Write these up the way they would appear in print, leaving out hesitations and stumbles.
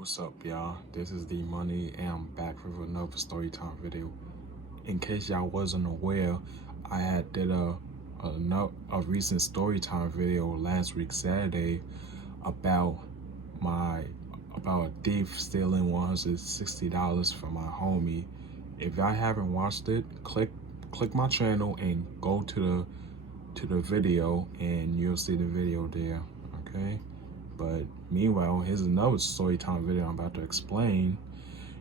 What's up, y'all? This is D Money, and I'm back with another Storytime video. In case y'all wasn't aware, I had did a recent Storytime video last week Saturday about a thief stealing $160 from my homie. If y'all haven't watched it, click my channel and go to the video, and you'll see the video there. Okay. But meanwhile, here's another Storytime video I'm about to explain.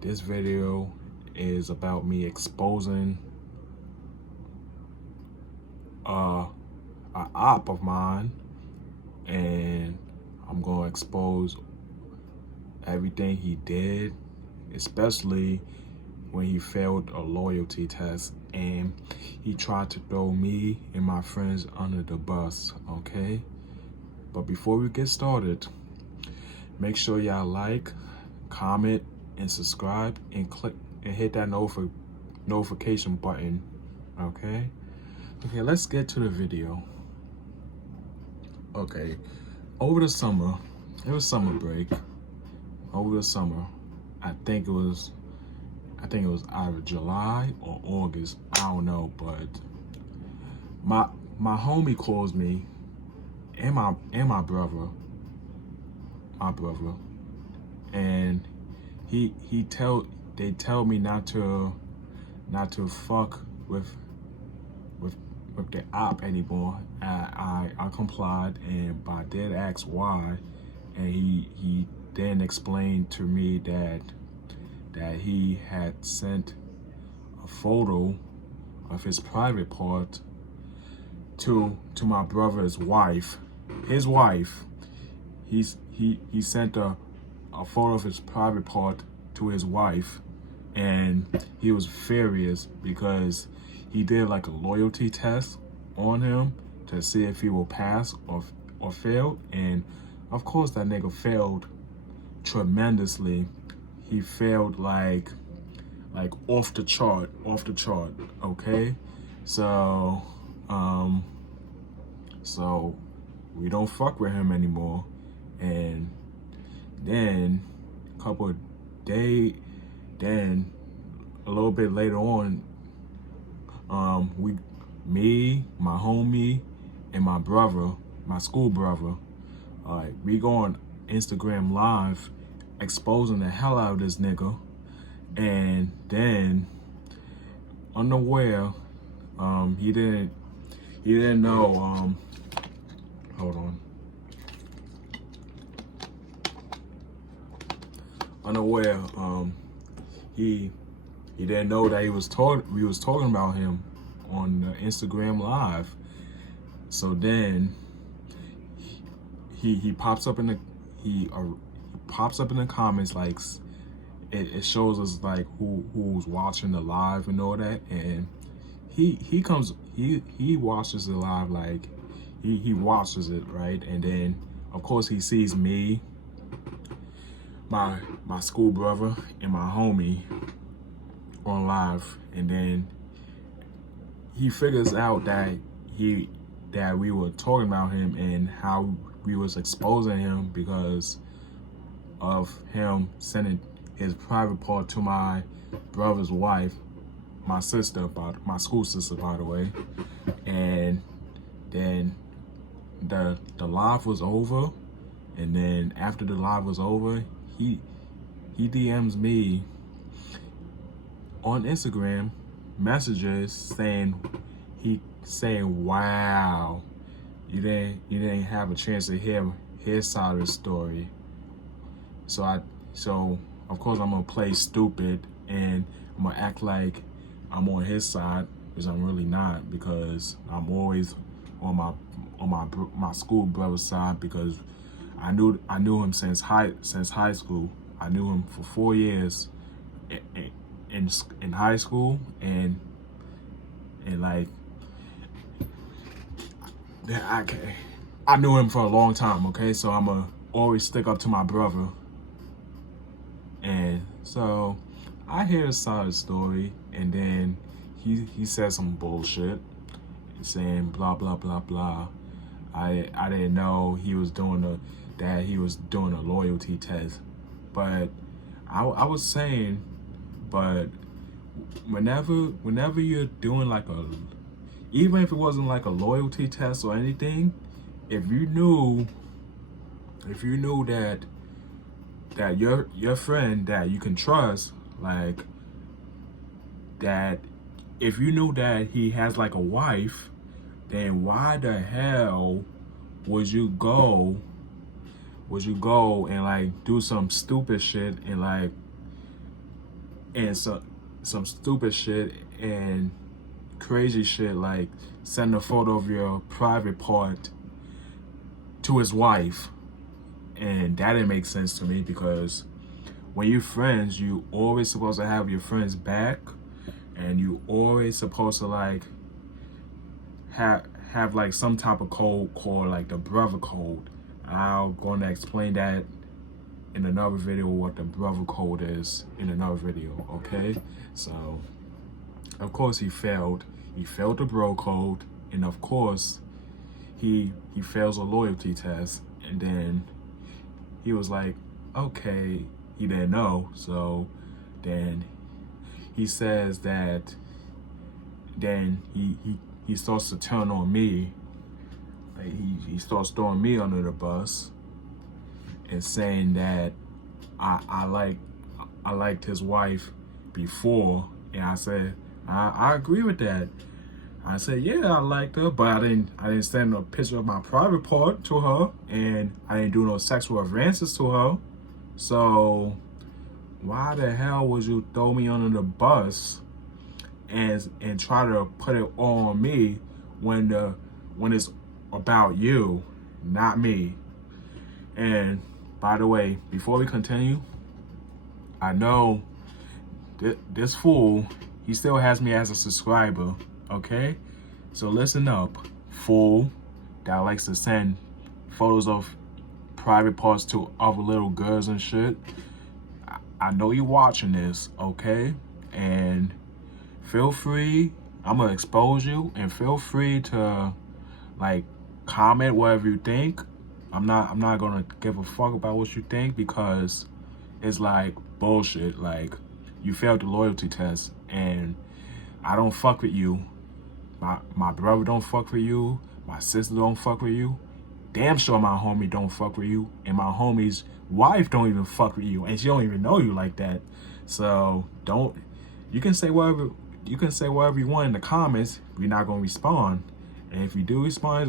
This video is about me exposing an op of mine, and I'm gonna expose everything he did, especially when he failed a loyalty test and he tried to throw me and my friends under the bus, okay? But before we get started, make sure y'all like, comment, and subscribe, and click and hit that notification button, okay? Okay, let's get to the video. Okay, over the summer, it was summer break. Over the summer, I think it was either July or August. I don't know, but my homie calls me and my brother, and they tell me not to fuck with the op anymore. I complied, and I did ask why, and he then explained to me that he had sent a photo of his private part to my brother's wife. His wife. He sent a photo of his private part to his wife, and he was furious because he did like a loyalty test on him to see if he will pass or fail, and of course that nigga failed tremendously. He failed like off the chart, okay? So we don't fuck with him anymore. And then a little bit later on, me, my homie, and my brother, my school brother, we go on Instagram Live exposing the hell out of this nigga. And then unaware, he didn't know, hold on. Unaware, he didn't know that we was talking about him on Instagram Live. So then he pops up in the comments, like it shows us like who's watching the live and all that, and he watches the live, like he watches it, right? And then of course he sees me, my school brother, and my homie on live, and then he figures out that we were talking about him and how we was exposing him because of him sending his private part to my brother's wife, my sister, my school sister, by the way. And then the live was over, and then after the live was over, he DMs me on Instagram messages saying wow, you didn't have a chance to hear his side of the story. So of course I'm gonna play stupid and I'm gonna act like I'm on his side, which I'm really not, because I'm always on my school brother's side, because I knew him since high school. I knew him for 4 years in high school, and like I knew him for a long time, okay? So I'm gonna always stick up to my brother. And so I hear his side of the story, and then he said some bullshit saying blah blah blah blah. I didn't know he was doing a loyalty test. But I was saying, but whenever you're doing like even if it wasn't like a loyalty test or anything, if you knew that your friend that you can trust, like that, if you knew that he has like a wife, then why the hell would you go and like do some stupid shit and like some stupid shit and crazy shit, like send a photo of your private part to his wife? And that didn't make sense to me, because when you're friends, you always supposed to have your friends back, and you always supposed to like have like some type of code called like the brother code. I'm going to explain that in another video, what the brother code is in another video, okay? So of course he failed the bro code, and of course he fails a loyalty test. And then he was like, okay, he didn't know. So then he says that, then he starts to turn on me. Like he starts throwing me under the bus and saying that I liked his wife before. And I said, I agree with that. I said, yeah, I liked her, but I didn't send a picture of my private part to her, and I didn't do no sexual advances to her. So why the hell would you throw me under the bus and try to put it on me when it's about you, not me? And by the way, before we continue, I know this fool, he still has me as a subscriber, okay? So listen up, fool that likes to send photos of private parts to other little girls and shit. I know you're watching this, okay? And feel free, I'm gonna expose you, and feel free to like comment whatever you think. I'm not gonna give a fuck about what you think, because it's like bullshit. Like, you failed the loyalty test, and I don't fuck with you. My brother don't fuck with you. My sister don't fuck with you. Damn sure my homie don't fuck with you, and my homie's wife don't even fuck with you, and she don't even know you like that. So you can say whatever you want in the comments. We're not gonna respond, and if you do respond,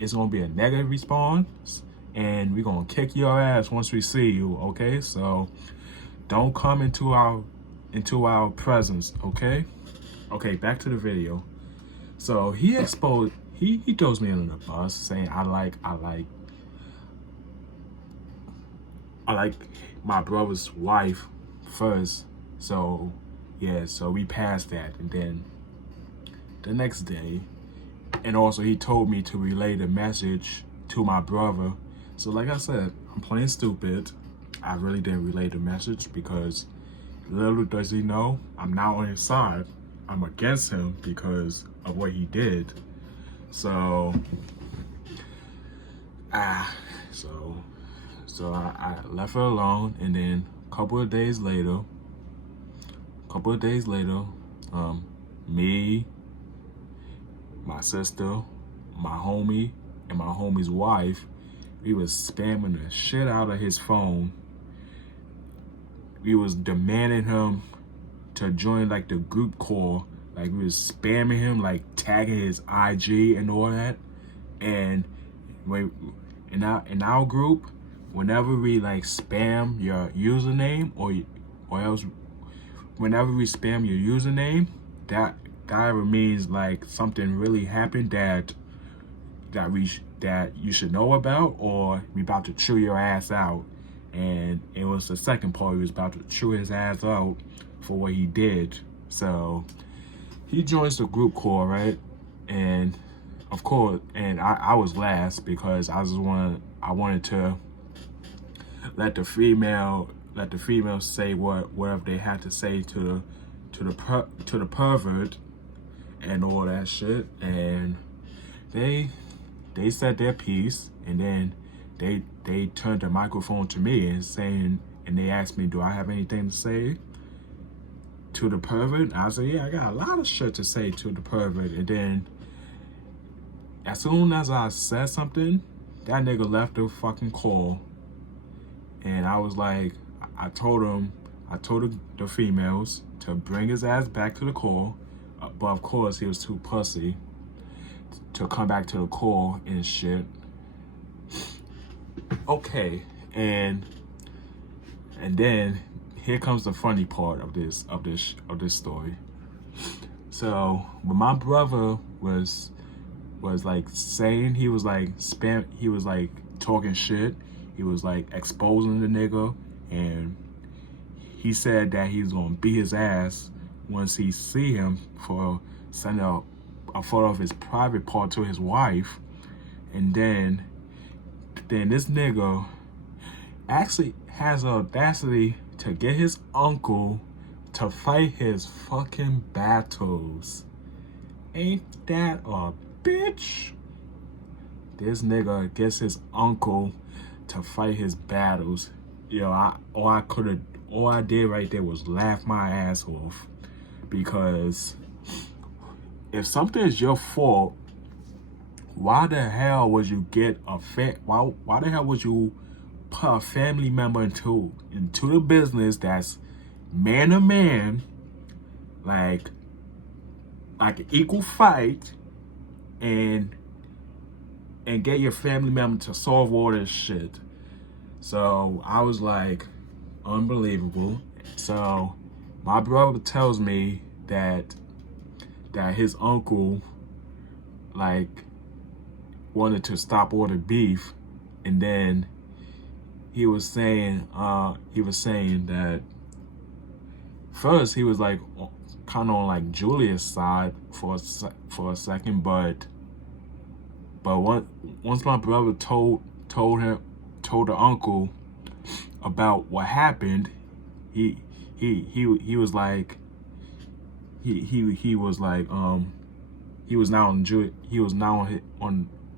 it's gonna be a negative response, and we're gonna kick your ass once we see you, okay? So don't come into our presence, okay? Okay, back to the video. So he throws me under the bus, saying I like my brother's wife first. So yeah, so we passed that. And then the next day, and also he told me to relay the message to my brother. So like I said, I'm playing stupid. I really didn't relay the message, because little does he know, I'm not on his side. I'm against him because of what he did. So I left her alone. And then a couple of days later, me, my sister, my homie, and my homie's wife, we was spamming the shit out of his phone. We was demanding him to join like the group call. Like, we was spamming him, like tagging his IG and all that. And in our group, whenever we like spam your username, or else whenever we spam your username, that either means like something really happened that you should know about, or we about to chew your ass out. And it was the second part. He was about to chew his ass out for what he did. So he joins the group call, right? And of course, and I was last, because I wanted to let the female say whatever they had to say to the pervert and all that shit. And they said their piece, and then they turned the microphone to me and saying and they asked me, do I have anything to say to the pervert? I said, yeah, I got a lot of shit to say to the pervert. And then as soon as I said something, that nigga left the fucking call. And I was like, I told the females to bring his ass back to the call. But of course, he was too pussy to come back to the call and shit. Okay, and then here comes the funny part of this story. So when my brother was like saying, he was like talking shit, he was like exposing the nigga, and he said that he's gonna beat his ass once he see him for sending a photo of his private part to his wife. And then this nigga actually has the audacity to get his uncle to fight his fucking battles. Ain't that a bitch? This nigga gets his uncle to fight his battles. Yo, all I did right there was laugh my ass off. Because if something is your fault, why the hell would you get why the hell would you put a family member into the business that's man to man, like an equal fight, and get your family member to solve all this shit? So I was like, unbelievable. So my brother tells me that his uncle like wanted to stop all the beef, and then he was saying that first he was like kind of on like Julia's side for a second, but once my brother told the uncle about what happened, he was like he was not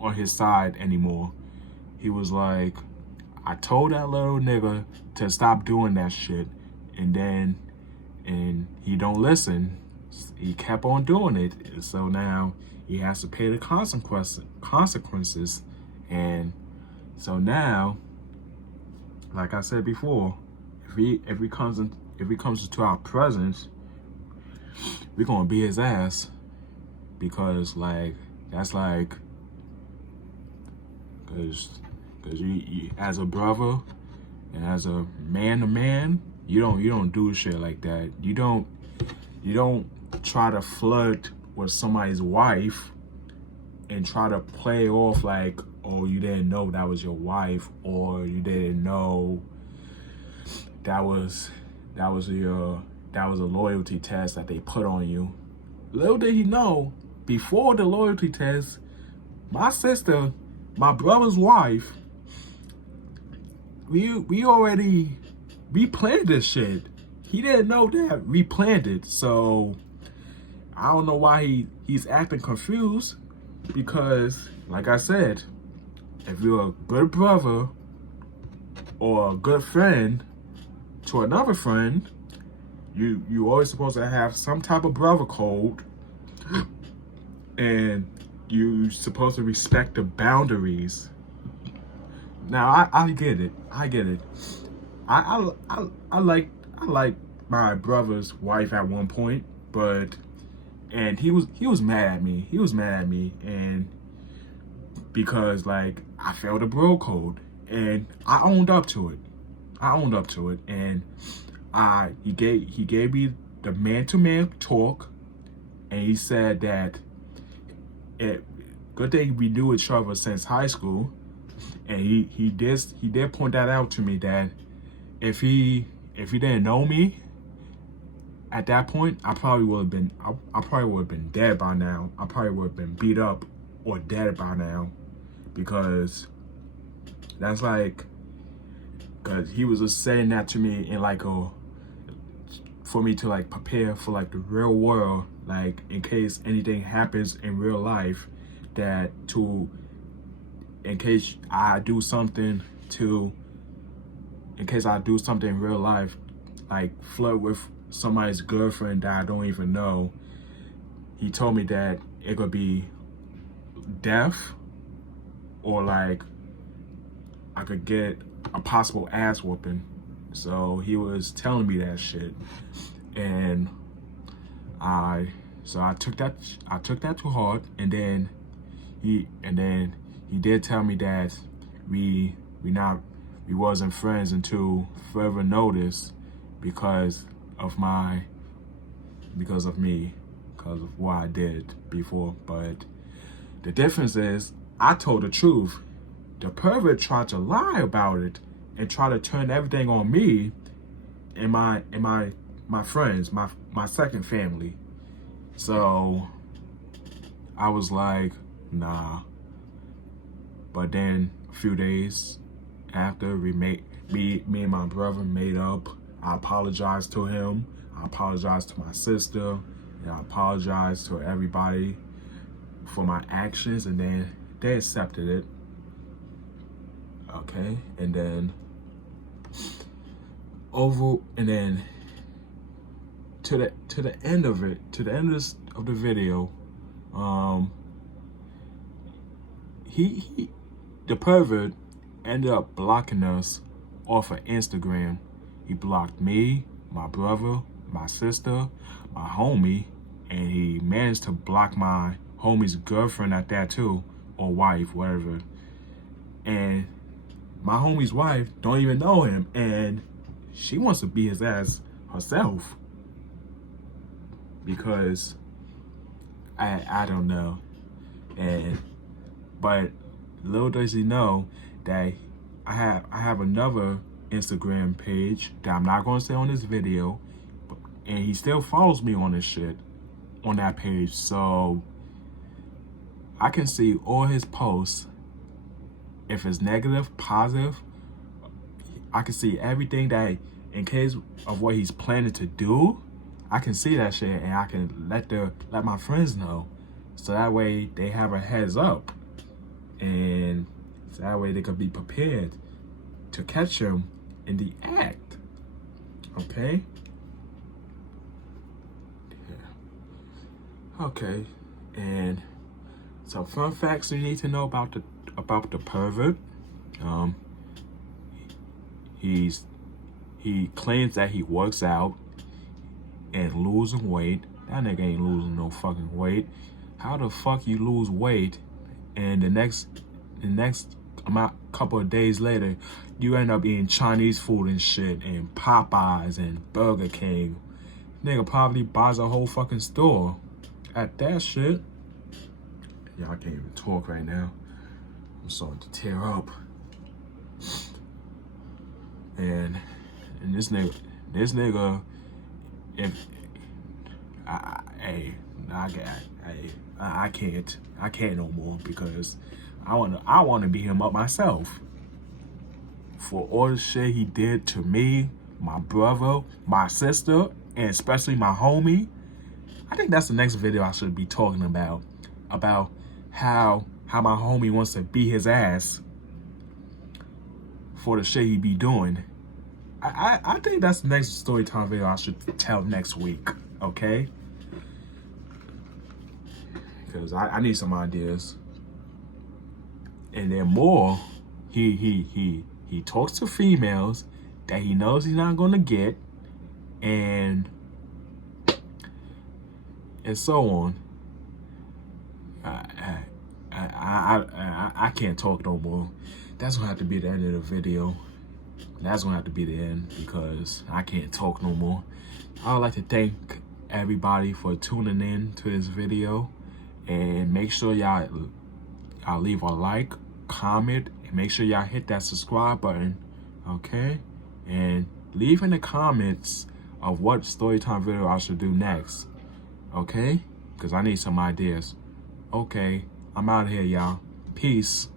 on his side anymore. He was like, I told that little nigga to stop doing that shit, and he don't listen. He kept on doing it, so now he has to pay the consequences. And so now, like I said before, if he comes into our presence, we're gonna beat his ass, because like that's like, because you as a brother and as a man to man, you don't do shit like that. You don't try to flirt with somebody's wife and try to play off like, oh, you didn't know that was your wife, or you didn't know that was a loyalty test that they put on you. Little did he know, before the loyalty test, my sister, my brother's wife, we planned this shit. He didn't know that we planned it. So I don't know why he's acting confused, because like I said, if you're a good brother or a good friend to another friend, you always supposed to have some type of brother code, and you supposed to respect the boundaries. Now I get it. I like my brother's wife at one point, and he was mad at me. He was mad at me, and because like I failed the bro code, and I owned up to it. And he gave me the man-to-man talk, and he said that good thing we knew each other since high school, and he did point that out to me, that if he didn't know me at that point, I probably would have been dead by now. I probably would have been beat up or dead by now, because that's like, because he was just saying that to me in like for me to like prepare for like the real world, like in case anything happens in real life, in case I do something to in case I do something in real life, like flirt with somebody's girlfriend that I don't even know, he told me that it could be death, or like I could get a possible ass whooping. So he was telling me that shit, and I took that to heart. And then he did tell me that we wasn't friends until further notice because of me, because of what I did before. But the difference is I told the truth. The pervert tried to lie about it and try to turn everything on me and my friends, my second family. So I was like, nah. But then a few days after me and my brother made up, I apologized to him, I apologized to my sister, and I apologized to everybody for my actions, and then they accepted it. Okay, and then to the end of it, to the end of the video, the pervert ended up blocking us off of Instagram. He blocked me, my brother, my sister, my homie, and he managed to block my homie's girlfriend at that too, or wife, whatever. And my homie's wife don't even know him, and she wants to beat his ass herself because I don't know. But little does he know that I have another Instagram page that I'm not gonna say on this video, and he still follows me on this shit on that page, so I can see all his posts. If it's negative, positive, I can see everything that, in case of what he's planning to do, I can see that shit, and I can let my friends know, so that way they have a heads up, and so that way they could be prepared to catch him in the act. Okay? Yeah. Okay. And some fun facts you need to know about the pervert. He claims that he works out and losing weight. That nigga ain't losing no fucking weight. How the fuck you lose weight and the next couple of days later you end up eating Chinese food and shit and Popeyes and Burger King? Nigga probably buys a whole fucking store at that shit. Y'all can't even talk right now. I'm starting to tear up. And this nigga, if I can't no more, because I wanna beat him up myself for all the shit he did to me, my brother, my sister, and especially my homie. I think that's the next video I should be talking about how my homie wants to beat his ass for the shit he be doing. I think that's the next story time video I should tell next week, okay? Because I need some ideas. And then more, he talks to females that he knows he's not gonna get, and so on. I can't talk no more. That's gonna have to be the end of the video. That's gonna have to be the end, because I can't talk no more. I would like to thank everybody for tuning in to this video, and make sure y'all leave a like, comment, and make sure y'all hit that subscribe button, okay? And leave in the comments of what storytime video I should do next, okay? Because I need some ideas. Okay, I'm out of here, y'all. Peace.